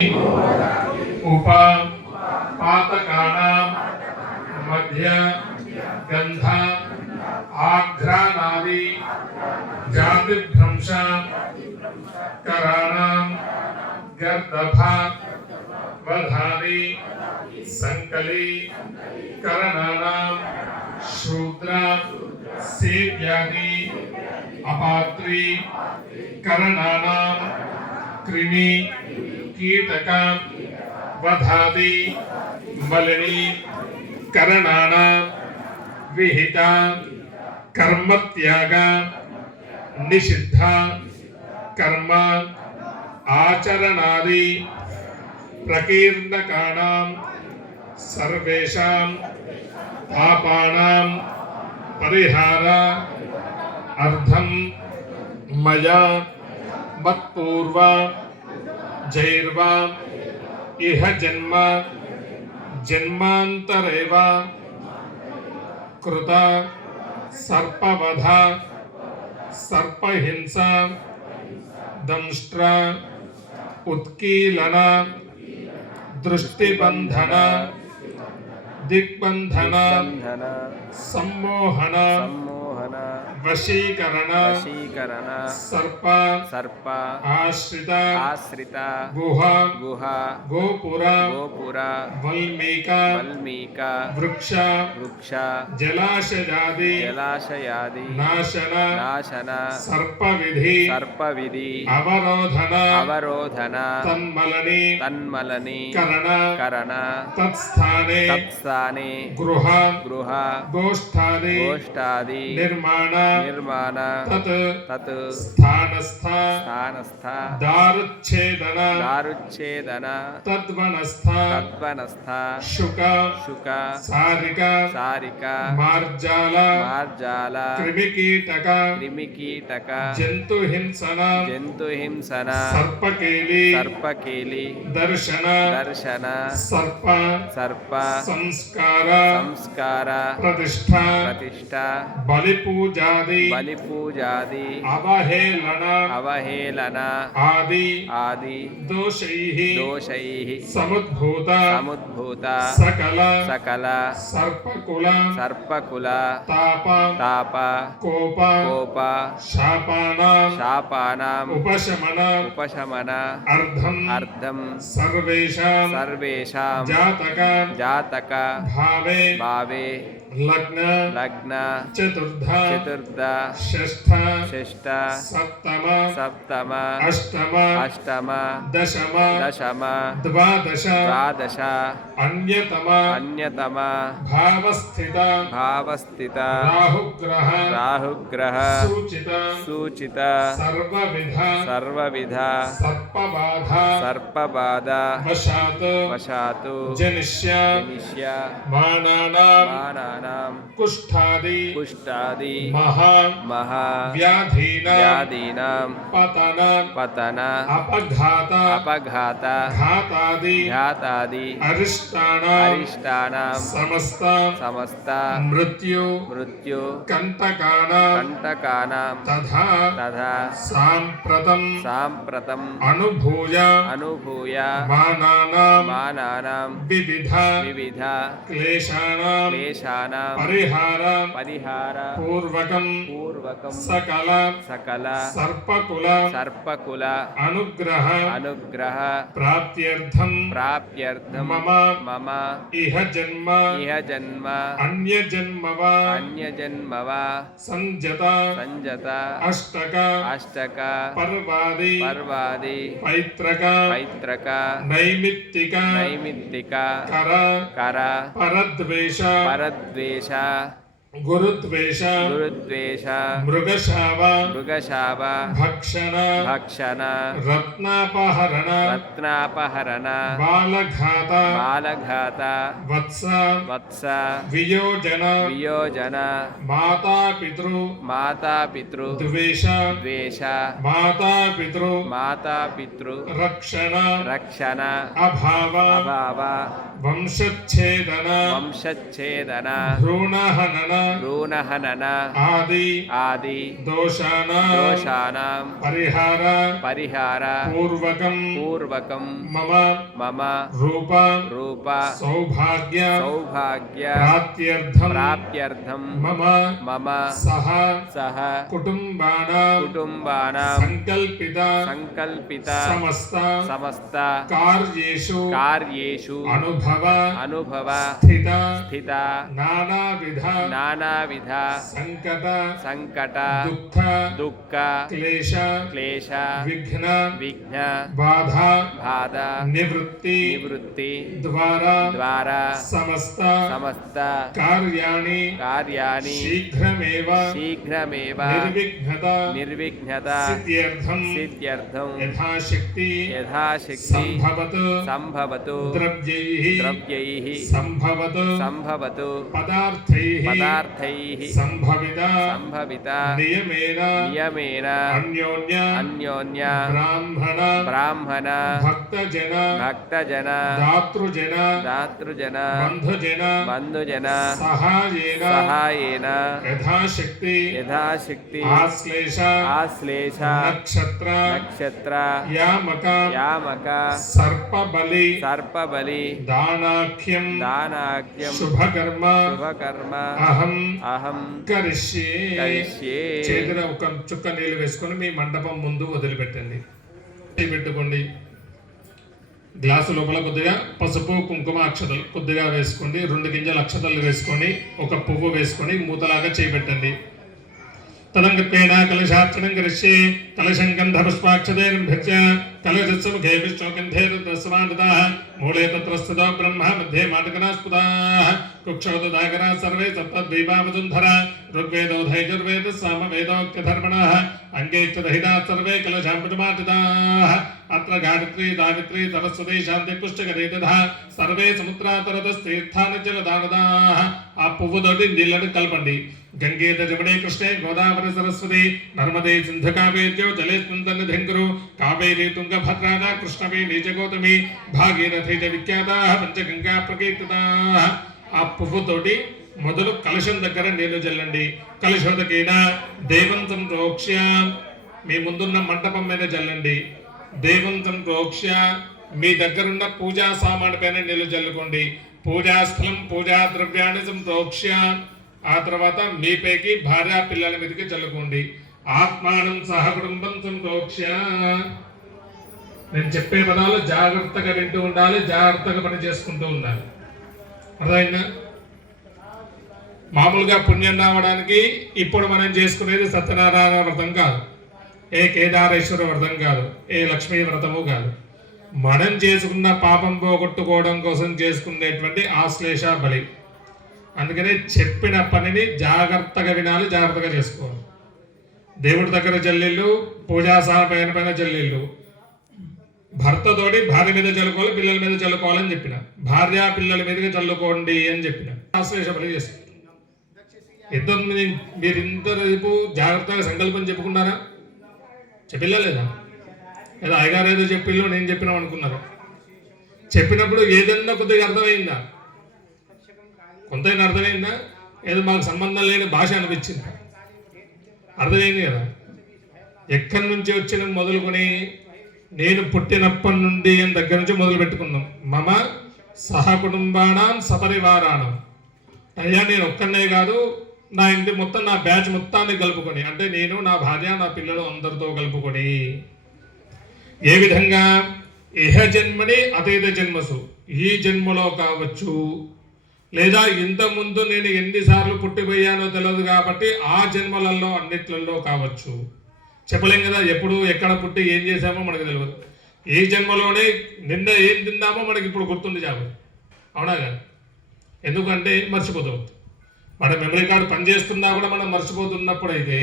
उपापातकानां मध्य गंध आघ्राणादि जातिभ्रंश कराणां गर्दभा वधानि संकली करणानां शूद्र सेव्यादि अपात्री करणानां कृमि कीटक वधादि मलिनी करणानां विहिता कर्मत्याग निषिद्ध कर्म आचरणादि प्रकीर्णकाणां सर्वेषां पापानां परिहार अर्थं मया मत्पूर्व जैर्वा इह जन्म जन्मांतरेव कृत सर्पवधा सर्पहिंसा दंष्ट्र उत्कीलन दृष्टिबंधन दिग्बंधन सम्मोहन वशीकरण सर्प आश्रित गुह गोपुर वल्मीक वृक्ष जलाशयादि नाशन सर्पविधि अवरोधन तन्मलनी करण तत्स्थाने गृह गोष्ठादि निर्माण तत् स्थानस्थ दारुच्छेदन तद्वनस्थ शुक सारिक मार्जाल कृमिकीटक जंतुहिंसन सर्पकेली दर्शन सर्प संस्कार प्रतिष्ठा बलिपूजादि अवहेलन आदि दोषैः समुद्भूत सकल सर्पकुल ताप कोप शापानां उपशमन अर्धं सर्वेषां जातक भावे लग्न चतुर्थ षष्ठ सप्तम अष्टम दशम द्वादश अन्यतम भावस्थित राहुग्रह सूचित सर्वविध सर्पबाधा वशात् जनिष्य मानानां कुष्ठादि महा व्याधीनां पतन अपघात घातादि अरिष्टानां समस्त मृत्यु कंटकानां तथा सांप्रतम् अनुभूय मानानां विविध क्लेशानां परिहार पूर्वकं सकल सर्पकुल अनुग्रह प्राप्त्यर्थं मम इह जन्म अन्य जन्म वा संजता अष्टक पर्वादि पैत्रक नैमित्तिक कर परद्वेष गुरुद्वेष मृगशाव भक्षण रत्नापहरण बालघात वत्स वियोजन मातापितृ द्वेष मातापितृ रक्षण अभाव वंशच्छेदन भ्रूणहनन భ్రూణహనన ఆది దోషానాం పరిహార పూర్వకం మమ రూప సౌభాగ్య ప్రాప్త్యర్థం మమ సహ కుటుంబానాం సంకల్పిత సమస్త కార్యేషు అనుభవ స్థిత నానావిధ సంకట దుఃఖ క్లేశ విఘ్న బాధ నివృత్తి ద్వారా సమస్త కార్యాణి శీఘ్రమేవ నిర్విఘ్నత సిద్ధ్యర్థం యథాశక్తి సంభవతు ద్రవ్యైః సంభవతు పదార్థైః సంభవిత నియమేన అన్యోన్య బ్రాహ్మణ భక్తజన దాతృజన బంధుజన సహాయేన యథాశక్తి ఆశ్లేష నక్షత్ర యామక సర్పబలి దానాఖ్యం శుభకర్మ అహం కరిష్యే. చేతిలో ఒక చుక్క నీళ్ళు వేసుకొని మీ మండపం ముందు వదిలిపెట్టండి. పెట్టుకోండి. గ్లాసు లోపల కొద్దిగా పసుపు కుంకుమ అక్షతలు కొద్దిగా వేసుకోండి. 2 గింజల అక్షతలు వేసుకొని ఒక పువ్వు వేసుకొని మూతలాగా చేపెట్టండి. తదంగత్వేన కలశార్చనం కరిష్యే. కలశం గంధపుష్పాక్షతైర్భ్యర్చ్య కలశస్ముఖే విష్ణుగంధేర్దస్మానదాః మూలే తత్ర స్థితో బ్రహ్మ మధ్యే మాటకనాస్పదాః కుక్షౌదాగరా సర్వే సప్తద్వీపావసుంధరా ఋగ్వేదోధైర్వేద సామవేదోక్తధర్మణః అంగే చ దహితాः సర్వే కలశాంపజమాటితాः అత్ర గాయత్రీ దావిత్రీ సరస్వతీ శాంతి పుష్టకరే తథా సర్వే సముద్రాతరతస్తీర్థాని జలదానదాః. ఆ పువ్వుతోటి నీళ్లను కలపండి. గంగే జమునే కృష్ణే గోదావరి సరస్వతి నర్మదే సింధు కావేర్యో జలేస్మిన్ సన్నిధిం కురు కావేరీ తుంగభద్రా కృష్ణవేణీ చ గౌతమి భాగీరథీ చ విఖ్యాతాః పంచగంగా ప్రకీర్తితాః. ఆ పువ్వుతోటి మొదలు కలశం దగ్గర నీళ్లు చల్లండి. కలశోదకేన దేవం సంప్రోక్ష్య మీ ముందున్న మంటపం మీద చల్లండి. దేవం సంప్రోక్ష్య మీ దగ్గరున్న పూజా సామాను పైన నీళ్లు చల్లుకోండి. పూజాస్థలం పూజా ద్రవ్యాన్ని సంప్రోక్ష్య ఆ తర్వాత మీపైకి భార్య పిల్లల మీదకి చల్లుకోండి. ఆత్మానం సహ కుటుంబం సంప్రోక్ష్య. నేను చెప్పే పదాలు జాగ్రత్తగా వింటూ ఉండాలి, జాగ్రత్తగా పని చేసుకుంటూ ఉండాలి. అర్థమైందా? మామూలుగా పుణ్యం రావడానికి ఇప్పుడు మనం చేసుకునేది సత్యనారాయణ వ్రతం కాదు, ఏ కేదారేశ్వర వ్రతం కాదు, ఏ లక్ష్మీ వ్రతము కాదు. మనం చేసుకున్న పాపం పోగొట్టుకోవడం కోసం చేసుకునేటువంటి ఆశ్లేష బలి. అందుకనే చెప్పిన పనిని జాగ్రత్తగా వినాలి, జాగ్రత్తగా చేసుకోవాలి. దేవుడి దగ్గర జల్లిళ్ళు, పూజా సామాన్ పైన జల్లిళ్ళు. భర్తతోటి భార్య మీద చల్లుకోవాలి, పిల్లల మీద చల్లుకోవాలని చెప్పిన. భార్య పిల్లల మీదకి చల్లుకోండి అని చెప్పిన. ఆశ్లేష బలి చేసుకుంటారు. మీరు ఇంతసేపు జాగ్రత్తగా సంకల్పం చెప్పుకున్నారా? చెప్పిల్లా లేదా? ఏదో అయ్యగారు ఏదో చెప్పిల్లు నేను చెప్పినాం అనుకున్నారా? చెప్పినప్పుడు ఏదన్నా కొద్దిగా అర్థమైందా? కొంతైనా అర్థమైందా? ఏదో మాకు సంబంధం లేని భాష అనిపించింది. అర్థమైంది కదా? ఎక్కడి నుంచి వచ్చిన మొదలుకొని నేను పుట్టినప్పటి నుండి అని దగ్గర నుంచి మొదలు పెట్టుకుందాం. మమ సహ కుటుంబానాం సపరివారాణం. అయ్యా నేను ఒక్కనే కాదు, నా ఇంటి మొత్తం నా బ్యాచ్ మొత్తాన్ని కలుపుకొని, అంటే నేను నా భార్య నా పిల్లలు అందరితో కలుపుకొని. ఏ విధంగా? ఇహ జన్మని అతీత జన్మసు, ఈ జన్మలో కావచ్చు, లేదా ఇంతకుముందు నేను ఎన్నిసార్లు పుట్టిపోయానో తెలియదు కాబట్టి ఆ జన్మలలో అన్నిట్లలో కావచ్చు. చెప్పలేం కదా, ఎప్పుడు ఎక్కడ పుట్టి ఏం చేశామో మనకు తెలియదు. ఈ జన్మలోనే నిన్న ఏం తిందామో మనకి ఇప్పుడు గుర్తుండి చాలు. అవునా కదా? ఎందుకంటే మర్చిపోతాం. మన మెమరీ కార్డు పనిచేస్తున్నా కూడా మనం మర్చిపోతున్నప్పుడు అయితే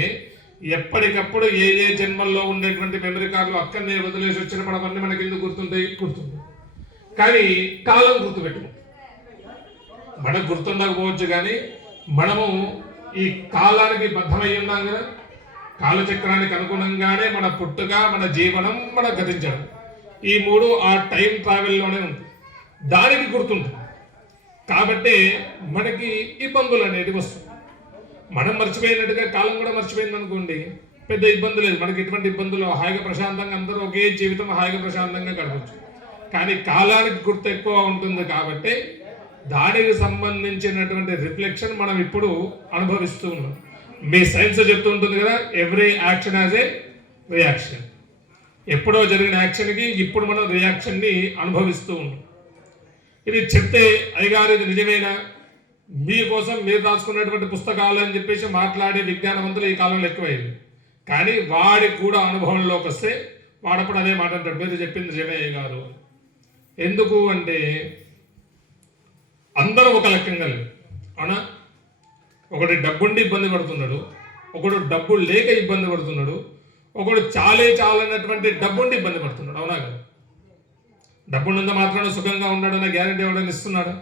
ఎప్పటికప్పుడు ఏ ఏ జన్మల్లో ఉండేటువంటి మెమరీ కార్డులు అక్కడనే వదిలేసి వచ్చినప్పుడు అవన్నీ మనకి ఎందుకు గుర్తుంది? కానీ కాలం గుర్తుపెట్టుకో. మనకు గుర్తుండకపోవచ్చు కానీ మనము ఈ కాలానికి బద్ధమై ఉన్నాం కదా. కాలచక్రానికి అనుగుణంగానే మన పుట్టుక, మన జీవనం, మన గతించడం, ఈ మూడు ఆ టైం ట్రావెల్లోనే ఉంటుంది. దానికి గుర్తుంటుంది కాబట్టి మనకి ఇబ్బందులు అనేది వస్తుంది. మనం మర్చిపోయినట్టుగా కాలం కూడా మర్చిపోయింది అనుకోండి, పెద్ద ఇబ్బంది లేదు. మనకి ఎటువంటి ఇబ్బందులు, హాయిగా ప్రశాంతంగా అందరూ ఒకే జీవితం హాయిగా ప్రశాంతంగా గడపచ్చు. కానీ కాలానికి గుర్తు ఎక్కువ ఉంటుంది కాబట్టి దానికి సంబంధించినటువంటి రిఫ్లెక్షన్ మనం ఇప్పుడు అనుభవిస్తూ ఉన్నాం. మీ సైన్స్ చెప్తూ ఉంటుంది కదా, every action as a reaction. ఎప్పుడో జరిగిన యాక్షన్కి ఇప్పుడు మనం రియాక్షన్ని అనుభవిస్తూ ఉన్నాం. ఇది చెప్తే అయ్యగారు ఇది నిజమేనా, మీకోసం మీరు రాసుకున్నటువంటి పుస్తకాలు అని చెప్పేసి మాట్లాడే విజ్ఞానవంతులు ఈ కాలంలో ఎక్కువైంది. కానీ వాడికి కూడా అనుభవంలోకి వస్తే వాడప్పుడు అదే మాట అంటాడు, మీరు చెప్పింది నిజమే అయ్యగారు. ఎందుకు అంటే అందరూ ఒక లెక్కంగా లేదు, అవునా? ఒకటి డబ్బుండి ఇబ్బంది పడుతున్నాడు, ఒకడు డబ్బు లేక ఇబ్బంది పడుతున్నాడు, ఒకడు చాలన్నటువంటి డబ్బుండి ఇబ్బంది పడుతున్నాడు, అవునా కదా? డబ్బున్నంత మాత్రాన సుఖంగా ఉన్నాడన్న గ్యారెంటీ ఎవడని ఇస్తున్నాడు?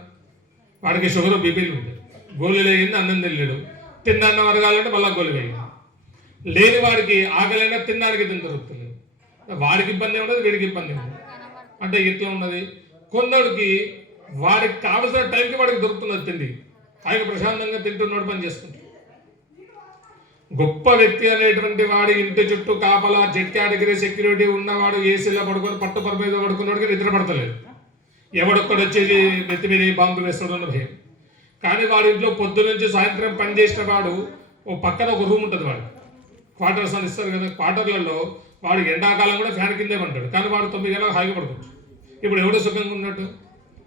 వాడికి షుగర్ బీపీలు ఉంటాయి, గోళీ లేగింది అన్నం తినలేడు, తిన్నాన్న వరగాలంటే మళ్ళీ గోళీ వేయాలి. లేని వాడికి ఆకలైనా తినడానికి తిని దొరుకుతలేదు, వాడికి ఇబ్బంది ఉండదు, వీడికి ఇబ్బంది ఉండదు. అంటే ఇట్లా ఉన్నది. కొందరికి వాడికి కావలసిన టైంకి వాడికి దొరుకుతున్నది తిండి, ఆయన ప్రశాంతంగా తింటున్నాడు, పని చేసుకుంటాడు. గొప్ప వ్యక్తి అనేటువంటి వాడి ఇంటి చుట్టూ కాపలా జెడ్ కేటగిరీ సెక్యూరిటీ ఉన్నవాడు ఏసీలో పడుకొని పట్టు పరపేదో పడుకున్నవాడికి నిద్ర పడతలేదు, ఎవడొక్కడు వచ్చేసి నెత్తి మీద బాంబు వేస్తాడు అన్న భయం. కానీ వాడి ఇంట్లో పొద్దు నుంచి సాయంత్రం పని చేసిన వాడు ఓ పక్కన ఒక రూమ్ ఉంటుంది, వాడు క్వార్టర్స్ అని ఇస్తారు కదా, క్వార్టర్లలో వాడు ఎండాకాలం కూడా ఫ్యాన్ కిందే పడతాడు, కానీ వాడు 9 గంటలకు హాయిగా పడుకోవచ్చు. ఇప్పుడు ఎవడు సుఖంగా ఉన్నట్టు?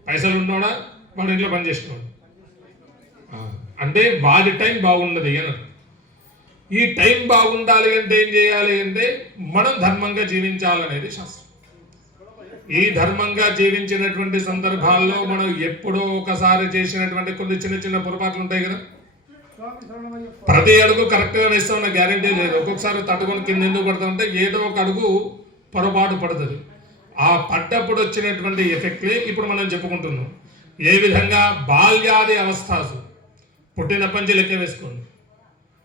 పైసలు ఉన్నాడా, వాడు ఇంట్లో పని చేసినాడు. అంటే వాడి టైం బాగున్నది అని. ఈ టైం బాగుండాలి అంటే ఏం చేయాలి అంటే మనం ధర్మంగా జీవించాలనేది శాస్త్రం. ఈ ధర్మంగా జీవించినటువంటి సందర్భాల్లో మనం ఎప్పుడో ఒకసారి చేసినటువంటి కొన్ని చిన్న చిన్న పొరపాట్లు ఉంటాయి కదా, ప్రతి అడుగు కరెక్ట్గా వేస్తామన్న గ్యారెంటీ లేదు. ఒక్కొక్కసారి తట్టుకొని కింద ఎందుకు పడతా ఉంటే ఏదో ఒక అడుగు పొరపాటు పడుతుంది. ఆ పడ్డప్పుడు వచ్చినటువంటి ఎఫెక్ట్లే ఇప్పుడు మనం చెప్పుకుంటున్నాం. ఏ విధంగా బాల్యాది అవస్థాసు, పుట్టినప్పటి నుంచి లెక్క వేసుకోండి,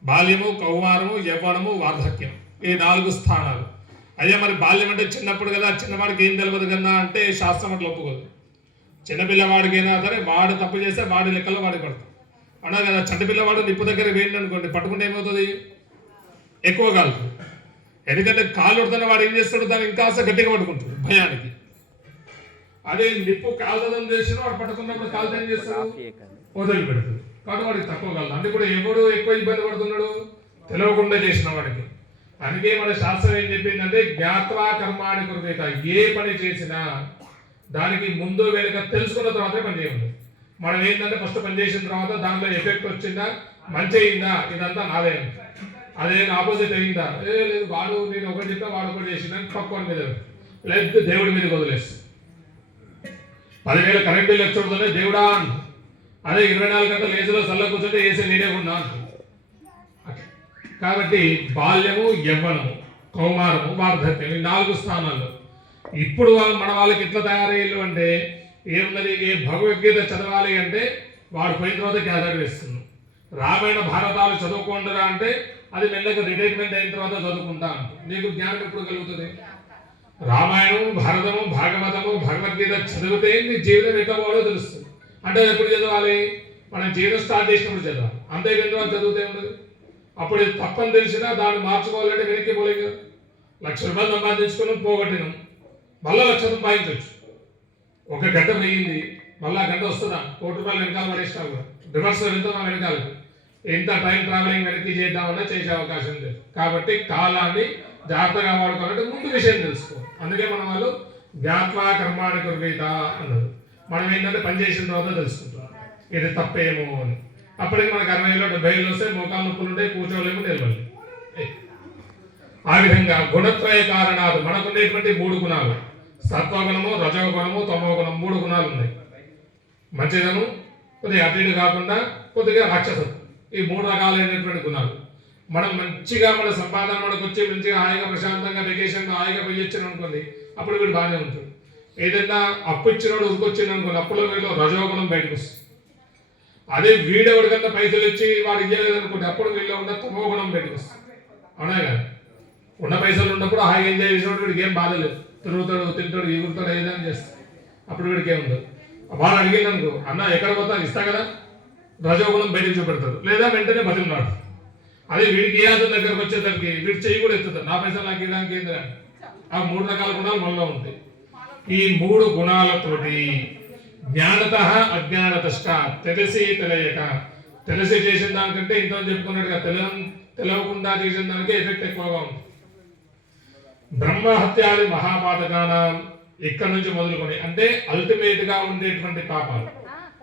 బాల్యము, కౌమారము, యవ్వనము, వార్ధక్యం, ఈ 4 స్థానాలు. అయ్యా మరి బాల్యం అంటే చిన్నప్పుడు కదా, చిన్నవాడికి ఏం తెలియదు కన్నా అంటే శాస్త్రం అట్లా ఒప్పుకోదు. చిన్నపిల్లవాడికైనా సరే వాడు తప్పు చేస్తే వాడి లెక్కలో వాడి పడతాం, అన్నా కదా. చంటిపిల్లవాడు నిప్పు దగ్గర వేయండి అనుకోండి, పట్టుకుంటే ఏమవుతుంది? ఎక్కువ కాలుతుంది. ఎందుకంటే కాలు ఉడుతున్న వాడు ఏం చేస్తాడు, దాన్ని ఇంకాస్త గట్టిగా పట్టుకుంటాడు భయానికి. అదే నిప్పు కాలుదని చేసిన వాడు పట్టుకున్నప్పుడు కాలుతో ఏం చేస్తాడు, వదిలి పెడుతుంది. కాబట్టి వాడికి తక్కువ కాదు. అందుకే కూడా ఎవడు ఎక్కువ ఇబ్బంది పడుతున్నాడు, తెలియకుండా చేసిన వాడికి. అందుకే మన శాస్త్రం ఏం చెప్పిందంటే జ్ఞాత్వా కర్మాణి కుర్వేత, ఏ పని చేసినా దానికి ముందు వెనుక తెలుసుకున్న తర్వాతే పని చేయండి. మనం ఏంటంటే ఫస్ట్ పని చేసిన తర్వాత దాంట్లో ఎఫెక్ట్ వచ్చిందా, మంచి అయిందా, ఇదంతా నాదే, అదే ఆపోజిట్ అయిందా, లేదు వాడు నేను ఒకటి చెప్తా వాడు ఒకటి చేసిందా పక్కన మీద, లేదు దేవుడి మీద వదిలేస్తా. 10,000 కరెంట్ బిల్లు వచ్చి దేవుడా అంట, అదే 24 గంటలు ఏసులో సల్ల కూర్చుంటే ఏసీ నేనే ఉన్నా అంట. కాబట్టి బాల్యము, యవ్వనము, కౌమారము, వార్ధక్యం, ఈ 4 స్థానాల్లో ఇప్పుడు మన వాళ్ళకి ఎట్లా తయారయ్యారు అంటే ఏమున్నది, ఏ భగవద్గీత చదవాలి అంటే వాడు పోయిన తర్వాత గ్యాదర్ వేస్తున్నాం. రామాయణ భారతాలు చదువుకుంటారా అంటే అది మెల్లగా రిటైర్మెంట్ అయిన తర్వాత చదువుకుంటా అంట. నీకు జ్ఞానం ఎప్పుడు కలుగుతుంది? రామాయణం, భారతము, భాగవతము, భగవద్గీత చదివితే నీ జీవితం ఎట్లా పోవాలో తెలుస్తుంది. అంటే ఎప్పుడు చదవాలి? మనం జీవితం స్టార్ట్ చేసినప్పుడు చదవాలి, అంతే కదా చదివితే ఉండదు. అప్పుడు ఇది తప్పని తెలిసినా దాన్ని మార్చుకోవాలంటే వెనక్కి పోలేదు. 1,00,000 రూపాయలు సంపాదించుకుని పోగొట్టినాం, మళ్ళీ 1,00,000 సంపాదించవచ్చు. ఒక గంట పోయింది, మళ్ళీ ఆ గంట వస్తుందా? 1 కోటి రూపాయలు వెనకాల పడేసినా కూడా రివర్స్ వెళ్తాం వెనకాలకి. ఎంత టైం ట్రావెలింగ్ వెనక్కి చేద్దామన్నా చేసే అవకాశం లేదు. కాబట్టి కాలాన్ని జాగ్రత్తగా వాడుకోవాలంటే ముందు విషయం తెలుసుకో. అందుకే మన వాళ్ళు జ్ఞాత్వా కర్మాణి కుర్వేత అన్నారు. మనం ఏంటంటే పని చేసిన తర్వాత తెలుసుకుంటాం ఇది తప్పేమో అని. అప్పటికి మనకు 60 ఏళ్ళు 70 ఏళ్ళు వస్తే మోకాలు నొప్పులు ఉంటాయి, కూర్చోలేము, నిలవాలి. ఆ విధంగా గుణత్రయ కారణాలు మనకుండేటువంటి 3 గుణాలు, సత్వగుణము, రజోగుణము, తమోగుణం, 3 గుణాలు ఉన్నాయి. మంచిదనం, కొద్దిగా అటు ఇటు కాకుండా కొద్దిగా రాక్షసత్వం, ఈ 3 రకాలైనటువంటి గుణాలు. మనం మంచిగా మన సంపాదన మనకు వచ్చి మంచిగా హాయిగా ప్రశాంతంగా వెకేషన్ హాయిగా వెళ్ళొచ్చాను అనుకోండి, అప్పుడు వీడు బాగానే ఉంటుంది. ఏదైనా అప్పు ఇచ్చినోడు ఉరికొచ్చింది అనుకోండి, అప్పులో వీళ్ళు రజోగుణం బయటకు వస్తుంది. అదే వీడెవడికన్నా పైసలు ఇచ్చి వాడు ఇవ్వలేదు అనుకోండి, అప్పుడు వీళ్ళు ఉన్న తమోగుణం బయటకు వస్తుంది. అవునా కదా? ఉన్న పైసలు ఉన్నప్పుడు హాయిగా ఎంజాయ్ చేసినప్పుడు వీడికి ఏం బాధలేదు, తిరుగుతాడు, తింటాడు, ఎగురుతాడు, ఏదైనా చేస్తాడు, అప్పుడు వీడికి ఏముండదు. వాడు అడిగింది అనుకో, అన్న ఎక్కడ పోతా ఇస్తా కదా, రజోగుణం బయటకు చూపెడతాడు, లేదా వెంటనే బతిమలాడు. అదే వీడికి ఇవ్వాల్సిన దగ్గరకు వచ్చేసరికి వీడు చెయ్యి కూడా ఎత్తుతాడు, నా పైసలు నాకు ఇవ్వడానికి ఏంటి అని. ఆ 3 రకాల గుణాలు మనలో ఉంటాయి. ఈ 3 గుణాలతోటి జ్ఞానత అజ్ఞానతష్ట, తెలిసి తెలియక, తెలిసి చేసిన దానికంటే ఇంత చెప్పుకున్నట్టుగా తెలియకుండా చేసిన దానికే ఎఫెక్ట్ ఎక్కువగా ఉంది. బ్రహ్మహత్యాది మహాపాతకానం ఇక్కడ నుంచి మొదలుకొని, అంటే అల్టిమేట్ గా ఉండేటువంటి పాపాలు,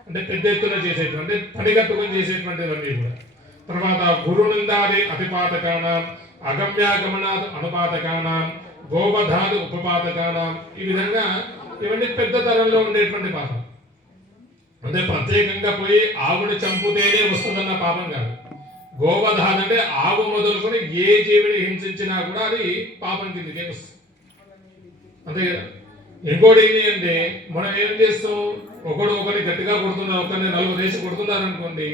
అంటే పెద్ద ఎత్తున చేసేటువంటి పనిగట్టుకొని చేసేటువంటివన్నీ కూడా. తర్వాత గురునిందాది అతిపాతకానం, అగమ్యాగమనాది అనుపాతకానం, గోవధాది ఉపపాతకానం, ఈ విధంగా ఇవన్నీ పెద్ద తరంలో ఉండేటువంటి పాపం. అంటే ప్రత్యేకంగా పోయి ఆవుని చంపుతేనే వస్తుందన్న పాపం కాదు. గోవధాన్ అంటే ఆవు మొదలుకొని ఏ జీవిని హింసించినా కూడా అది పాపం కిందకే వస్తుంది, అంతే కదా. ఇంకోటి ఏంటి అంటే మనం ఏం చేస్తాం, ఒకరిని గట్టిగా కొడుతున్నారు, ఒకరిని 4 వేసి కొడుతున్నారు అనుకోండి,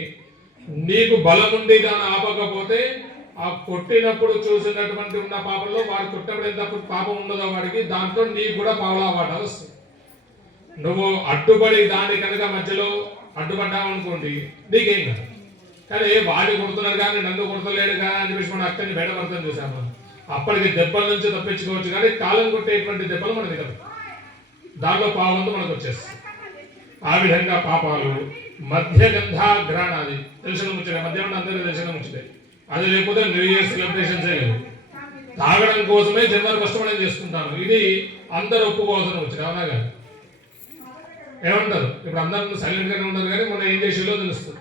నీకు బలం ఉండి దాన్ని ఆపకపోతే ఆ కొట్టినప్పుడు చూసినటువంటి ఉన్న పాపంలో వాడు కొట్టినప్పుడు ఎంత పాపం ఉండదో వాడికి, దాంట్లో నీకు కూడా పావలా వాటాలు వస్తుంది. నువ్వు అడ్డుపడి దాని కనుక మధ్యలో అడ్డుపడ్డావు అనుకోండి నీకేం కాదు. కానీ వాడి కొడుతున్నారు కానీ నన్ను కొడతలేడు కానీ అని చెప్పేసి మనం అక్కడిని బయటపడతాం చూసాము. అప్పటికి దెబ్బల నుంచి తప్పించుకోవచ్చు, కానీ కాలం కొట్టేటువంటి దెబ్బలు మన మీద దాంట్లో పావంతో మనకు వచ్చేస్తుంది. ఆ విధంగా పాపాలు మధ్య గంధాగ్రాణాది తెలిసిన ముచ్చట, మధ్యాహ్నం అందరికీ తెలిసిన ముచ్చటే. అది లేకపోతే న్యూ ఇయర్ సెలబ్రేషన్స్ లేదు, తాగడం కోసమే జనవరి ఫస్ట్ మనం చేసుకుంటాను. ఇది అందరూ ఒప్పుకోవాల్సిన ముచ్చట, అవునా కాదు? ఏమంటారు ఇప్పుడు అందరూ సైలెంట్ గానే ఉన్నారు, కానీ మనం ఏం చేసేలో తెలుస్తుంది.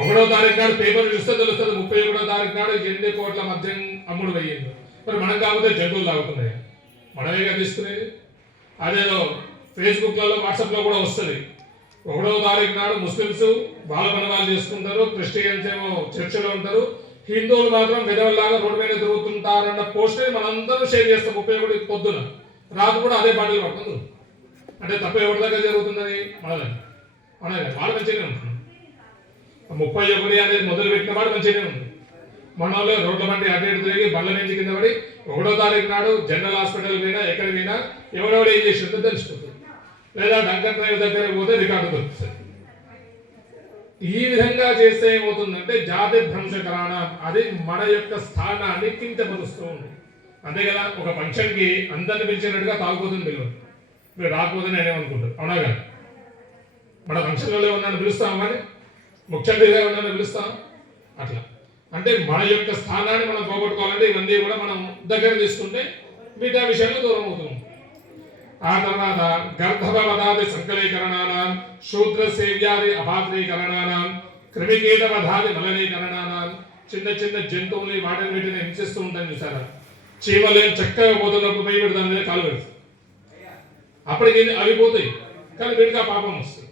1వ తారీఖు నాడు పేపర్ చూస్తే తెలుస్తుంది, 31వ తారీఖు నాడు 8 కోట్ల మద్యం అమ్ముడు అయ్యింది. మరి మనం కాకపోతే జంతువులు తాగుతున్నాయి, మనమేగా తీసుకునేది. అదేదో ఫేస్బుక్లలో వాట్సాప్లో కూడా వస్తుంది, 1వ తారీఖు నాడు ముస్లిమ్స్ వాళ్ళ పని వాళ్ళు చేసుకుంటారు, క్రిస్టియన్స్ ఏమో చర్చిలో ఉంటారు, హిందువులు మాత్రం విధవల్లాగా రోడ్డు మీద తిరుగుతుంటారన్న పోస్ట్ని మనందరం షేర్ చేస్తాం. 31 పొద్దున, రాత్రి కూడా అదే బాటలు పడుతుంది. అంటే తప్ప ఎవరి దగ్గర జరుగుతున్నది? మనది వాళ్ళు మంచిగానే ఉంటుంది. 31 అనేది మొదలు పెట్టిన వాడు మంచిగానే ఉంది. మన వాళ్ళు రోడ్ల బండి అటు ఇటు తిరిగి బండ్ల నుంచి కింద పడి 1వ తారీఖు నాడు జనరల్ హాస్పిటల్ పోయినా ఎక్కడికి పోయినా ఎవరెవడు ఏం చేసిందో తెలిసిపోతుంది, లేదా డంకర్ డ్రైవర్ దగ్గర పోతే రికార్డు దొరుకుతుంది. ఈ విధంగా చేస్తే ఏమవుతుందంటే జాతి భ్రంశకరాణ, అది మన యొక్క స్థానాన్ని కించపరుస్తూ ఉంది. అంతే కదా, ఒక ఫంక్షన్కి అందరిని పిలిచినట్టుగా తాగుపోతుంది పిల్లలు, మీరు రాకపోతే నేనేమనుకుంటారు, అవునా కదా? మన ఫంక్షన్లలో ఉన్నాను పిలుస్తాం, కానీ ముఖ్యంగా ఉన్నాను పిలుస్తాం. అట్లా అంటే మన యొక్క స్థానాన్ని మనం పోగొట్టుకోవాలంటే ఇవన్నీ కూడా మనం దగ్గర తీసుకుంటే మిగతా విషయాల్లో దూరం అవుతాం. ఆ తర్వాత గర్భవధాది సంకలీకరణానం, శూద్ర సేవ్యాది అపాత్రీకరణానం, క్రిమికీట వధాది మలనీకరణానం, చిన్న చిన్న జంతువుల్ని వాటిని వీటిని హింసిస్తూ ఉంటాం చూసారా. చీమలు చక్కగా పోతున్నప్పుడు పోయి వీడు దాని మీద కాలు పెడతాయి, అప్పటికి అవి పోతాయి, కానీ వీడికి ఆ పాపం వస్తుంది.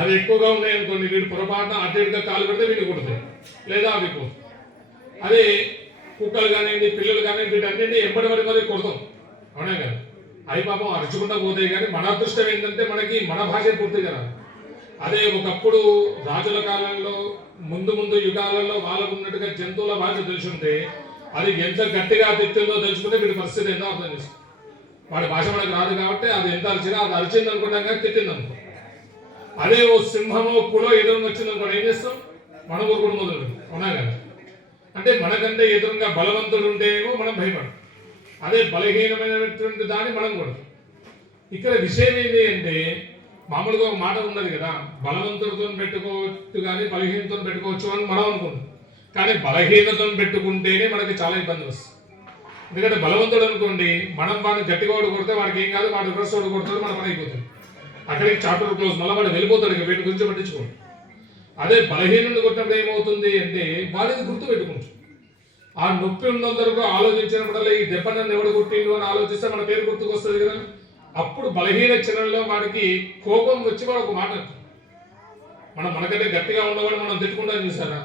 అవి ఎక్కువగా ఉన్నాయి అనుకోండి, వీడు పొరపాటున అటు ఇటుగా కాలు పెడితే వీడికి కొడుతాయి, లేదా అవి పోతాయి. అదే కుక్కలు కానివ్వండి, పిల్లలు కానివ్వండి, వీటన్నింటినీ ఎప్పటి మరి కొడతాం, అవునా కదా? అవి పాపం అరుచుకుంటా పోతాయి, కానీ మన అదృష్టం ఏంటంటే మనకి మన భాష పూర్తి కదా. అదే ఒకప్పుడు రాజుల కాలంలో ముందు యుగాలలో వాళ్ళకు ఉన్నట్టుగా జంతువుల భాష తెలుసుంటే అది ఎంత గట్టిగా తిట్టిందో తెలుసుకుంటే వీడి పరిస్థితి ఎంతో అర్థం చేస్తుంది. వాడి భాష మనకు రాదు కాబట్టి అది ఎంత అరిచినా అది అరిచింది అనుకుంటాం కానీ తిట్టింది అనుకో. అదే ఓ సింహమో పులో ఎదురుగా వచ్చింది అనుకోండి, ఏం చేస్తాం? మన ఊరు కూడా మొదలు, అవునా కదా? అంటే మనకంటే ఎదురుగా బలవంతుడు ఉంటేనేమో మనం భయపడం, అదే బలహీనమైనటువంటి దాన్ని మనం కొడతాం. ఇక్కడ విషయం ఏంటి అంటే మామూలుగా ఒక మాట ఉన్నది కదా, బలవంతుడితో పెట్టుకోవచ్చు కానీ బలహీనతో పెట్టుకోవచ్చు అని మనం అనుకుంటాం. కానీ బలహీనతను పెట్టుకుంటేనే మనకి చాలా ఇబ్బంది వస్తుంది. ఎందుకంటే బలవంతుడు అనుకోండి, మనం వాడిని గట్టిగా వాడు కొడితే వాడికి ఏం కాదు, వాడు రివర్స్ వాడు కొడతాడు, మన పని అయిపోతుంది, అక్కడికి చాప్టర్ క్లోజ్, మళ్ళీ వాడు వెళ్ళిపోతాడు, ఇక వీటి గురించి పట్టించుకోండి. అదే బలహీనుడిని కొట్టినప్పుడు ఏమవుతుంది అంటే వాడిని గుర్తు పెట్టుకోవచ్చు. ఆ నొప్పి ఉన్నందరూ ఆలోచించినప్పుడల్లా ఈ దెబ్బ నన్ను ఎవడు కొట్టిండు అని ఆలోచిస్తే మన పేరు గుర్తుకు వస్తుంది కదా. అప్పుడు బలహీన క్షణంలో వాడికి కోపం వచ్చి వాడు ఒక మాట మనం మనకంటే గట్టిగా ఉన్నవాడు మనం తిట్టుకుంటాం చూసారా,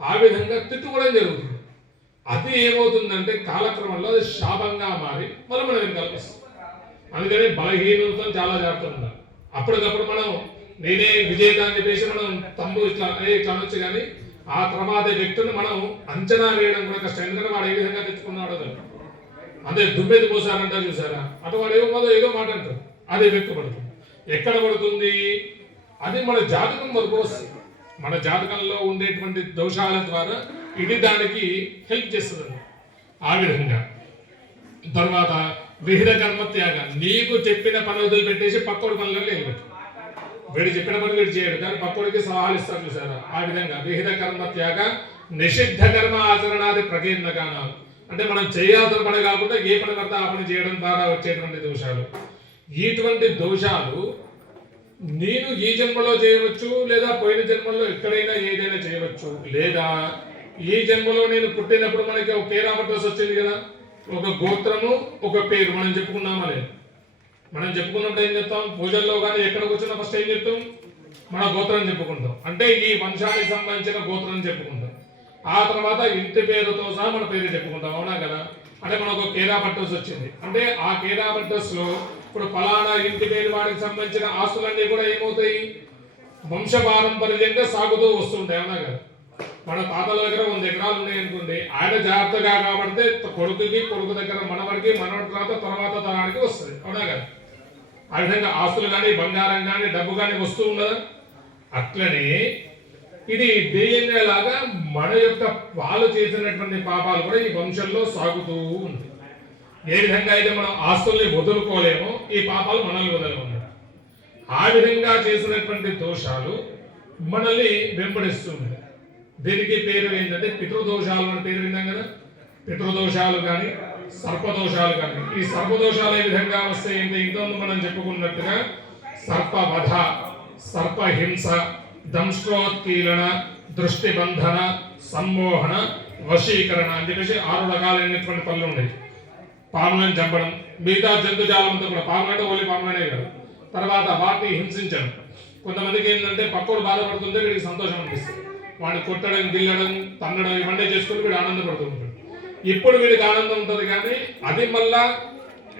ఆ విధంగా తిట్టుకోవడం జరుగుతుంది. అది ఏమవుతుందంటే కాలక్రమంలో అది శాపంగా మారి మళ్ళీ మనం వెనకాల వస్తుంది. అందుకని బలహీనతతో చాలా జాగ్రత్తగా ఉండాలి. అప్పటికప్పుడు మనం నేనే విజేత అని చెప్పేసి మనం తమ్ముడు ఇట్లా అనొచ్చు, కానీ ఆ తర్వాత వ్యక్తిని మనం అంచనా వేయడం కూడా కష్టం. ఎందుకంటే వాడు ఏ విధంగా తెచ్చుకున్నాడో తెలియదు. అదే దుమ్మెది పోసారంటారు చూసారా, అటు వాడు ఏదో మాట అంటారు, అదే వ్యక్తి పడుతుంది. ఎక్కడ పడుతుంది? అది మన జాతకం వరకు వస్తుంది. మన జాతకంలో ఉండేటువంటి దోషాల ద్వారా ఇది దానికి హెల్ప్ చేస్తుంది. ఆ విధంగా తర్వాత విహిత కర్మ త్యాగం, నీకు చెప్పిన పని వదిలిపెట్టేసి పక్కోడి పనులలో నిలబెట్టు. వీడు చెప్పిన పని వీడు చేయడు కానీ పక్కోడికి సలహాలు ఇస్తారు చూసారా, ఆ విధంగా విహిత కర్మ త్యాగ నిషిద్ధ కర్మ ఆచరణాది ప్రకీర్ణకానాలు. అంటే మనం చేయాల్సిన పని కాకుండా ఏ పని పడితే ఆ పని చేయడం ద్వారా వచ్చేటువంటి దోషాలు. ఇటువంటి దోషాలు నేను ఈ జన్మలో చేయవచ్చు, లేదా పోయిన జన్మలో ఎక్కడైనా ఏదైనా చేయవచ్చు, లేదా ఈ జన్మలో నేను పుట్టినప్పుడు మనకి ఒక పేరు అడ్రస్ వచ్చింది కదా, ఒక గోత్రము ఒక పేరు మనం చెప్పుకున్నామా లేదు? మనం చెప్పుకున్నప్పుడు ఏం చెప్తాం? పూజల్లో కానీ ఎక్కడ కూర్చున్నా ఫస్ట్ ఏం చెప్తాం? మన గోత్రం చెప్పుకుంటాం. అంటే ఈ వంశానికి సంబంధించిన గోత్రం చెప్పుకుంటాం. ఆ తర్వాత ఇంటి పేరుతో సహా మన పేరు చెప్పుకుంటాం, అవునా కదా? అంటే మనకు ఒక కేరా బట్టర్స్ వచ్చింది అంటే ఆ కేరా బట్టర్స్ లో ఇప్పుడు ఫలానా ఇంటి పేరు వాడికి సంబంధించిన ఆస్తులన్నీ కూడా ఏమవుతాయి? వంశపారంపర్యంగా సాగుతూ వస్తుంటాయి, అవునా కదా? మన తాతల దగ్గర 100 ఎకరాలు ఉన్నాయి అనుకోండి, ఆయన జాగ్రత్తగా కాబడితే కొడుకుకి, కొడుకు దగ్గర మనవడికి, మనవడి తర్వాత తరానికి వస్తుంది, అవునా కదా? ఆ విధంగా ఆస్తులు కానీ, బంగారం కానీ, డబ్బు కానీ వస్తూ ఉండదా? అట్లనే ఇది DNA లాగా మన యొక్క వాళ్ళు చేసినటువంటి పాపాలు కూడా ఈ వంశంలో సాగుతూ ఉంది. ఏ విధంగా అయితే మనం ఆస్తుల్ని వదులుకోలేమో ఈ పాపాలు మనల్ని వదలకుండా, ఆ విధంగా చేసినటువంటి దోషాలు మనల్ని వెంబడిస్తుంది. దీనికి పేరు ఏంటంటే పితృదోషాలు అని పేరు విన్నాం కదా. పితృదోషాలు కానీ సర్పదోషాలు కానీ, ఈ సర్పదోషాలు ఏ విధంగా వస్తాయి అంటే ఇంతకుముందు మనం చెప్పుకున్నట్టుగా సర్పవధ, సర్పహింస, దంష్ట్రోత్కీలన, దృష్టిబంధన, సమ్మోహన, వశీకరణ అని చెప్పేసి 6 రకాలైనటువంటి పనులు ఉన్నాయి. పాములను చంపడం, మిగతా జంతుజాలంతో కూడా, పాములు అంటే ఓన్లీ పాములనే కాదు, తర్వాత వాటిని హింసించడం. కొంతమందికి ఏంటంటే పక్కోడు బాధపడుతుంటే వీడికి సంతోషం అనిపిస్తుంది, వాడిని కొట్టడం, గిల్లడం, తన్నడం ఇవన్నీ చేసుకుని వీడు ఆనందపడుతూ ఉంటాడు. ఇప్పుడు వీడికి ఆనందం ఉంటుంది కానీ అది మళ్ళా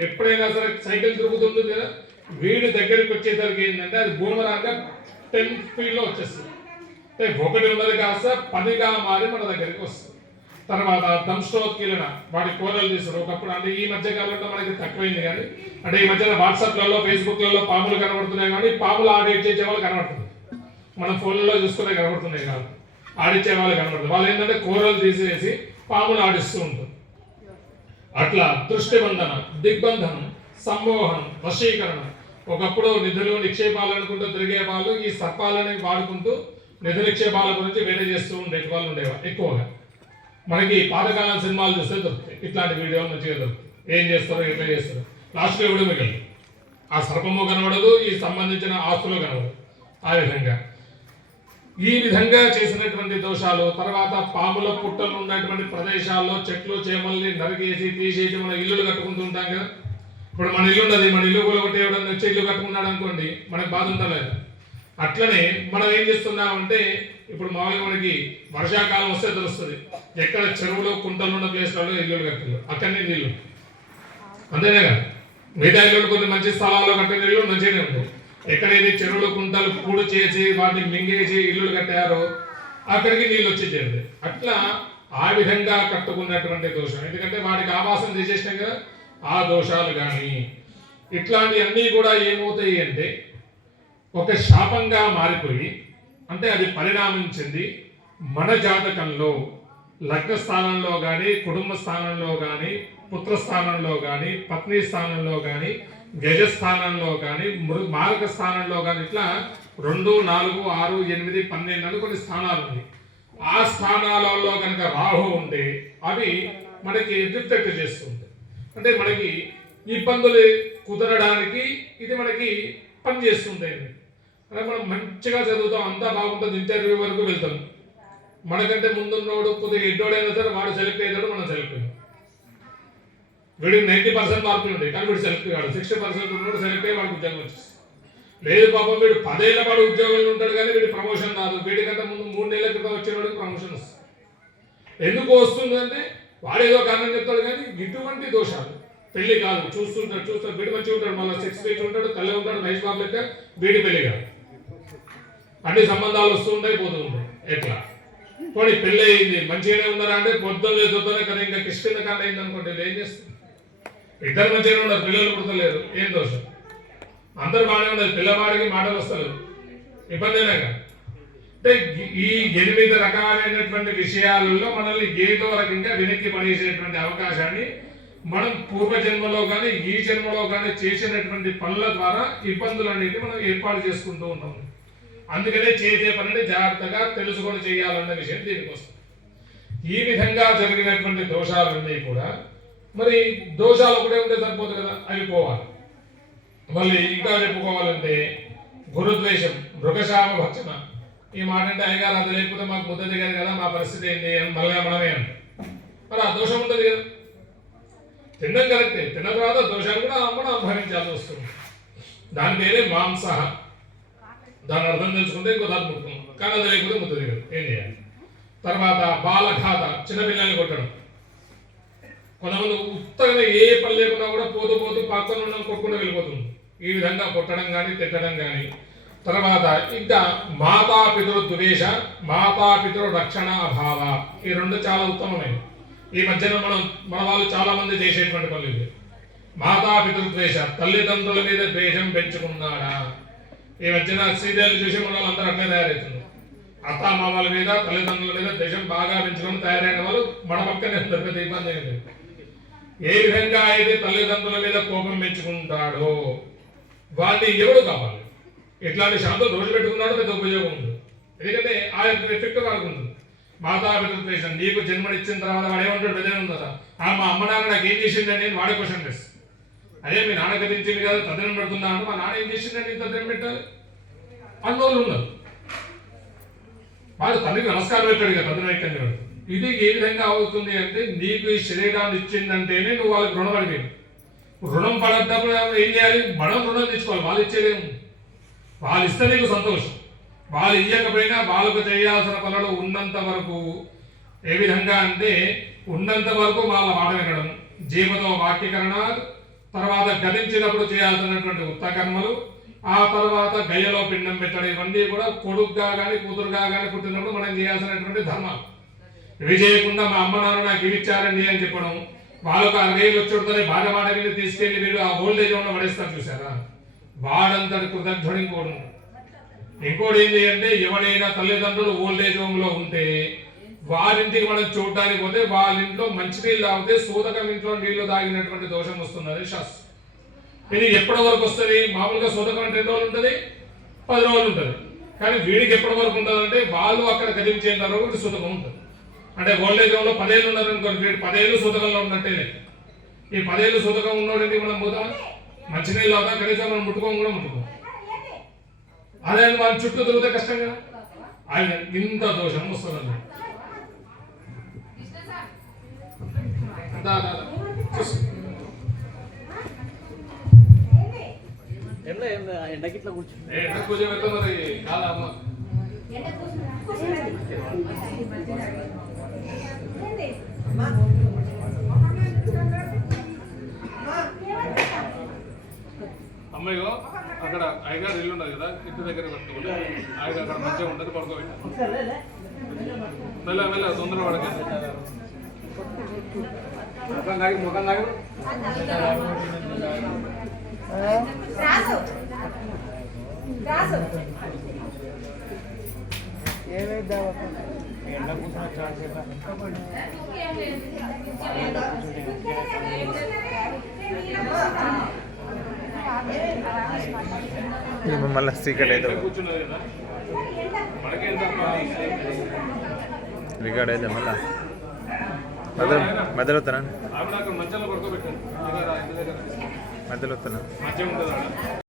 ఎప్పుడైనా సరే సైకిల్ తిరుగుతుంది కదా, వీడి దగ్గరికి వచ్చేసరికి ఏంటంటే అది బూమరాంగా 10 ఫీట్లో వచ్చేస్తుంది. అంటే 1 ఉన్నది కాస్త 10గా మారి మన దగ్గరికి వస్తుంది. తర్వాత దంష్టోత్కీలన, వాటి కూరలు తీస్తారు. ఒకప్పుడు అంటే ఈ మధ్య కాలంలో మనకి తక్కువైంది కానీ, అంటే ఈ మధ్యన వాట్సాప్లలో, ఫేస్బుక్లలో పాములు కనబడుతున్నాయి కానీ పాములు ఆడిట్ చేసే వాళ్ళు కనబడుతుంది. మనం ఫోన్లలో చూసుకునే కనబడుతున్నాయి కాదు, ఆడిచ్చే వాళ్ళు కనబడుతుంది. వాళ్ళు ఏంటంటే కూరలు తీసేసి పాములు ఆడిస్తూ ఉంటారు. అట్లా దృష్టిబంధన, దిగ్బంధనం, సమ్మోహనం, వశీకరణం. ఒకప్పుడు నిధులు నిక్షేపాలు అనుకుంటూ తిరిగే వాళ్ళు ఈ సర్పాలని వాడుకుంటూ నిధుల నిక్షేపాల గురించి వేరే చేస్తూ ఉండే వాళ్ళు ఉండేవాళ్ళు ఎక్కువగా. మనకి పాతకాలం సినిమాలు చూస్తే దొరుకుతాయి ఇట్లాంటి వీడియోలు మంచిగా దొరుకుతాయి. ఏం చేస్తారో ఎట్లా చేస్తారో, లాస్ట్లో ఎవడు మిగలదు, ఆ సర్పము కనబడదు, ఈ సంబంధించిన ఆస్తులు కనబడదు. ఆ విధంగా ఈ విధంగా చేసినటువంటి దోషాలు. తర్వాత పాముల పుట్టలు ఉన్నటువంటి ప్రదేశాల్లో చెట్లు చేమల్ని నరికేసి తీసేసి మన ఇల్లులు కట్టుకుంటూ ఉంటాం కదా. ఇప్పుడు మన ఇల్లు ఉన్నది, మన ఇల్లు కూలగొట్టి ఎవడన్నా వచ్చి ఇల్లు కట్టుకున్నాడు అనుకోండి, మనకు బాధ ఉండలేదు. అట్లనే మనం ఏం చేస్తున్నామంటే ఇప్పుడు మామూలుగా మనకి వర్షాకాలం వస్తే తెలుస్తుంది ఎక్కడ చెరువులు కుంటలు ఉన్న ప్లేస్లలో ఇల్లులు కట్టారు, అక్కడనే నీళ్ళు అంతేనే కదా. మిగతా ఇల్లులు కొన్ని మంచి స్థలాల్లో కట్టిన ఇల్లు మంచిగానే ఉంటాయి. ఎక్కడైతే చెరువులు కుంటలు కూడు చేసి వాటిని మింగేసి ఇల్లులు కట్టారో అక్కడికి నీళ్ళు వచ్చి చేరుతాయి. అట్లా ఆ విధంగా కట్టుకున్నటువంటి దోషం, ఎందుకంటే వాటికి ఆవాసం చేసేసినాం కదా, ఆ దోషాలు కానీ ఇట్లాంటివన్నీ కూడా ఏమవుతాయి అంటే ఒక శాపంగా మారిపోయి, అంటే అది పరిణామించింది మన జాతకంలో లగ్న స్థానంలో కానీ, కుటుంబ స్థానంలో కానీ, పుత్రస్థానంలో కానీ, పత్ని స్థానంలో కానీ, గజస్థానంలో కానీ, మార్గ స్థానంలో కానీ, ఇట్లా 2, 4, 6, 8, 12 అని కొన్ని స్థానాలు ఉన్నాయి. ఆ స్థానాలలో కనుక రాహు ఉంటే అవి మనకి రిఫ్లెక్ట్ చేస్తుంది. అంటే మనకి ఇబ్బందులు కుదరడానికి ఇది మనకి పనిచేస్తుంటాయి. అంటే మనం మంచిగా చదువుతాం, అంతా బాగుంటుంది, ఇంటర్వ్యూ వరకు వెళ్తాం. మనకంటే ముందున్నోడు కొద్దిగా ఎడ్డోడైనా సరే వాడు సెలెక్ట్ అయ్యాడు, మనం సెలెక్ట్ అయ్యాం. వీడికి 90% మార్కులు ఉంటాయి కానీ వీడు సెలెక్ట్ కాడు. 60% ఉన్నాడు సెలెక్ట్ అయ్యి వాడికి ఉద్యోగం వచ్చేస్తుంది. లేదు పాపం వీడు 10 ఏళ్ళ వాడు ఉద్యోగంలో ఉంటాడు కానీ వీడి ప్రమోషన్ రాదు. వీడికంటే ముందు 3 నెలల క్రితం వచ్చిన వాడికి ప్రమోషన్ వస్తుంది. ఎందుకు వస్తుంది అంటే వాడు ఏదో కారణం చెప్తాడు కానీ ఇటువంటి దోషాలు. పెళ్లి కాదు, చూస్తుంటాడు వీడు మంచిగా ఉంటాడు, మళ్ళీ 6 ఫీట్ ఉంటాడు, తెల్ల ఉంటాడు, మహేష్ బాబు లెక్క, వీడి పెళ్లి కాదు. అన్ని సంబంధాలు వస్తూ ఉంటాయి, పోతూ ఉంటాయి. ఎట్లా పోనీ పెళ్ళి అయింది మంచిగానే ఉన్నారా అంటే పొద్దున్న చూద్దానే కదా, ఇంకా కిష్కింద కాండ అయింది అనుకోండి, ఏం చేస్తుంది? ఇద్దరు మంచిగానే ఉన్నారు, పిల్లలు పుడతలేరు, ఏం దోషం? అందరు బాగానే ఉన్నారు, పిల్లవాడికి మాటలు వస్తలేదు, ఇబ్బంది అయినా కదా. అంటే ఈ 8 రకాలైనటువంటి విషయాలలో మనల్ని ఏదో రకంగా వెనక్కి పడేసేటువంటి అవకాశాన్ని మనం పూర్వజన్మలో కానీ ఈ జన్మలో కానీ చేసినటువంటి పనుల ద్వారా ఇబ్బందులన్నిటి మనం ఏర్పాటు చేసుకుంటూ ఉంటాం. అందుకనే చేసే పనిని జాగ్రత్తగా తెలుసుకొని చేయాలన్న విషయం దీనికోసం. ఈ విధంగా జరిగినటువంటి దోషాలన్నీ కూడా మరి దోషాలు ఒకటే ఉంటే సరిపోదు కదా, అవి పోవాలి. మళ్ళీ ఇంకా చెప్పుకోవాలంటే గురుద్వేషం, మృగశామ భక్షణ. ఈ మాట అంటే అయ్యగారు అది లేకపోతే మాకు ముద్ద దిగారు కదా, మా పరిస్థితి ఏంటి అని మళ్ళీ మనమే అంట. మరి ఆ దోషం ఉంటుంది కదా, తినడం కరెక్టే, తిన్న తర్వాత దోషాలు కూడా మనం అనుభవించాల్సి వస్తుంది. దాని పేరే మాంస. దాని అర్థం తెలుసుకుంటే ఇంకో దాన్ని ముట్టుకున్నాం, కానీ అది లేకపోతే ముద్ద దిగదు. ఏం చేయాలి? తర్వాత బాలఘాత, చిన్నపిల్లల్ని కొట్టడం. కొంతమంది ఉత్తగా ఏ పని లేకుండా కూడా పోతూ పోతూ పక్కన ఉన్న కొట్టుకుంటూ వెళ్ళిపోతుంది. ఈ విధంగా కొట్టడం కానీ తిట్టడం కానీ. తర్వాత ఇంకా మాతాపితృ ద్వేష, మాతాపితృ రక్షణ అభావ. ఈ రెండు చాలా ఉత్తమమైనవి. ఈ మధ్యన మన వాళ్ళు చాలా మంది చేసేటువంటి పనులు ఇవి. మాతాపితృ ద్వేష, తల్లిదండ్రుల మీద ద్వేషం పెంచుకున్నాడా? ఈ మధ్యన సీరియల్ చూసి మన వాళ్ళందరూ అట్లే తయారవుతున్నారు. అత్తామామల మీద తల్లిదండ్రుల మీద ద్వేషం బాగా పెంచుకొని తయారైన వాళ్ళు మన పక్కనే ఉంటారు, పెద్ద ఇబ్బంది ఏం లేదు. ఏ విధంగా అయితే తల్లిదండ్రుల మీద కోపం పెంచుకుంటాడో వాడిని ఎవడు కావాలి. ఇట్లాంటి శాంతులు రోజు పెట్టుకున్నాడు పెద్ద ఉపయోగం ఉంది. ఎందుకంటే ఆ యొక్క ఎఫెక్ట్ వాడుకుంటుంది. మాతాపితృద్వేషం, నీకు జన్మనిచ్చిన తర్వాత వాడు ఏమంటాడు? పెద్దనే ఉందా, మా అమ్మ నాన్న నాకు ఏం చేసిండని నేను వాడే క్వశ్చన్ చేస్తాను. అదే మీ నాన్న గతించింది కదా, తద్దినం పెడుతున్నాను, మా నాన్న ఏం చేసిండని తద్దినం పెట్టాలి అన్నోళ్ళు ఉన్నారు. వాడు తండ్రికి నమస్కారం పెట్టాడు కదా, తద్దినం ఎక్కడ. ఇది ఏ విధంగా అవుతుంది అంటే, నీకు ఈ శరీరాన్ని ఇచ్చిందంటేనే నువ్వు వాళ్ళకి రుణం అడిగావు. రుణం పడద్దప్పుడు ఏం చేయాలి? మనం రుణం తెచ్చుకోవాలి. వాళ్ళు ఇచ్చేదేమో, వాళ్ళు ఇస్తే నీకు సంతోషం. వాళ్ళు ఇవ్వకపోయినా వాళ్ళకు చేయాల్సిన పనులు ఉన్నంత వరకు ఏ విధంగా అంటే ఉన్నంత వరకు వాళ్ళ మాట వినడం, జీవతో వాక్యకరణ, తర్వాత గతించినప్పుడు చేయాల్సినటువంటి ఉత్తకర్మలు, ఆ తర్వాత గయ్యలో పిండం పెట్టడం. ఇవన్నీ కూడా కొడుకుగా కానీ కూతురుగా కానీ పుట్టినప్పుడు మనం చేయాల్సినటువంటి ధర్మాలు. ఇవి చేయకుండా మా అమ్మ నాన్న నాకు ఇవి ఇచ్చారండి అని చెప్పడం, వాళ్ళకు 60 ఏళ్ళు వచ్చుడుతోనే బాగా మాట మీద తీసుకెళ్లి వీళ్ళు ఆ ఓల్డేజ్ హోమ్లో పడేస్తారు. చూసారా? వాడంతటి కృతజ్ఞుడు ఇంకోటి ఏంటి అంటే, ఎవరైనా తల్లిదండ్రులు ఓల్డేజ్ హోమ్లో ఉంటే వారింటికి మనం చూడటానికి పోతే వాళ్ళ ఇంట్లో మంచినీళ్ళు తాగితే సూతకం ఇంట్లో నీళ్లు తాగినటువంటి దోషం వస్తున్నది శాస్త్రం. ఇది ఎప్పటి వరకు వస్తుంది? మామూలుగా సూతకం అంటే 2 రోజులు ఉంటుంది, 10 రోజులు ఉంటుంది. కానీ వీడికి ఎప్పటి వరకు ఉంటుంది అంటే, వాళ్ళు అక్కడ కదిలించేంత వరకు సూతకం ఉంటుంది. అంటే ఓల్డేజ్ హోమ్లో 10 ఏళ్ళు ఉన్నారు అనుకోండి, 10 ఏళ్ళు సూతకంలో ఉన్నట్టే. ఈ 10 ఏళ్ళు సూతకం ఉన్నోడింటి మనం పోతాం, మంచినీళ్ళు అవుతాం, కనీసం మనం ముట్టుకోం కూడా ముట్టుకోం. అదే వాళ్ళ చుట్టూ తిరిగితే కష్టంగా ఆయన ఇంత దోషం వస్తుందండి. ఎండకిట్లా కూర్చొని మరి కాదా అమ్మ అమ్మాయిగో అక్కడ అయ్యగారు ఇల్లు ఉన్నది కదా, ఇంటి దగ్గర పెట్టుకోండి. ఆయన అక్కడ మంచిగా ఉంటుంది, పడుకోబెట్టాను. మెల్ల తొందర పడకండి. ముఖం తాగి ఏమైందా ఎండ కూర్చున్న ఛాన్స్ మళ్ళీ సీక్రెట్ అయితే రికార్డ్ అయితే మళ్ళీ మధ్యలో వస్తానా, మధ్యలో వస్తానా.